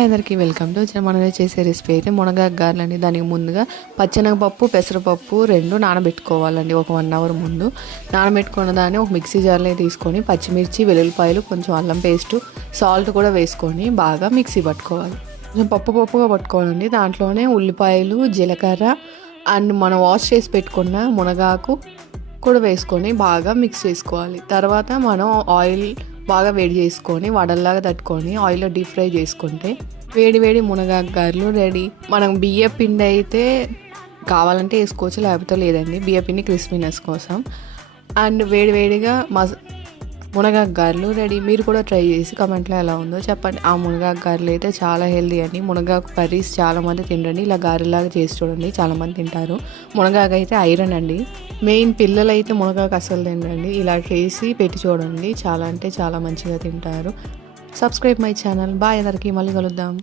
Hi అందరికీ welcome to మనం చేసే రెసిపీ అయితే మునగాకు గారెలండి. దానికి ముందుగా పచ్చెనగపప్పు పెసరపప్పు రెండు నానబెట్టుకోవాలండి. ఒక 1 అవర్ ముందు నానబెట్టుకున్న దాన్ని ఒక మిక్సీ జార్లో తీసుకొని పచ్చిమిర్చి వెల్లుల్లిపాయలు కొంచెం అల్లం పేస్టు సాల్ట్ కూడా వేసుకొని బాగా మిక్సీ పట్టుకోవాలి. కొంచెం పప్పుగా పట్టుకోవాలండి. దాంట్లోనే ఉల్లిపాయలు జీలకర్ర అండ్ మనం వాష్ చేసి పెట్టుకున్న మునగాకు కూడా వేసుకొని బాగా మిక్స్ చేసుకోవాలి. తర్వాత మనం ఆయిల్ బాగా వేడి చేసుకొని వడల్లాగా తట్టుకొని ఆయిల్లో డీప్ ఫ్రై చేసుకుంటే వేడి మునగాకు గారెలు రెడీ. మనం బియ్య పిండి అయితే కావాలంటే వేసుకోవచ్చు, లేకపోతే లేదండి. బియ్య పిండి క్రిస్పీనెస్ కోసం. అండ్ వేడిగా మునగాకు గారెలు రెడీ. మీరు కూడా ట్రై చేసి కమెంట్లో ఎలా ఉందో చెప్పండి. ఆ మునగాకు గారెలు అయితే చాలా హెల్దీ అండి. మునగాకు కర్రీస్ చాలామంది తినండి. ఇలా గారెలాగా చేసి చూడండి, చాలామంది తింటారు. మునగాకు అయితే ఐరన్ అండి. మెయిన్ పిల్లలు అయితే మునగాకు అసలు తినండి. ఇలా చేసి పెట్టి చూడండి, చాలా అంటే చాలా మంచిగా తింటారు. Subscribe my channel. బాయ్ అందరికీ, మళ్ళీ కలుద్దాం.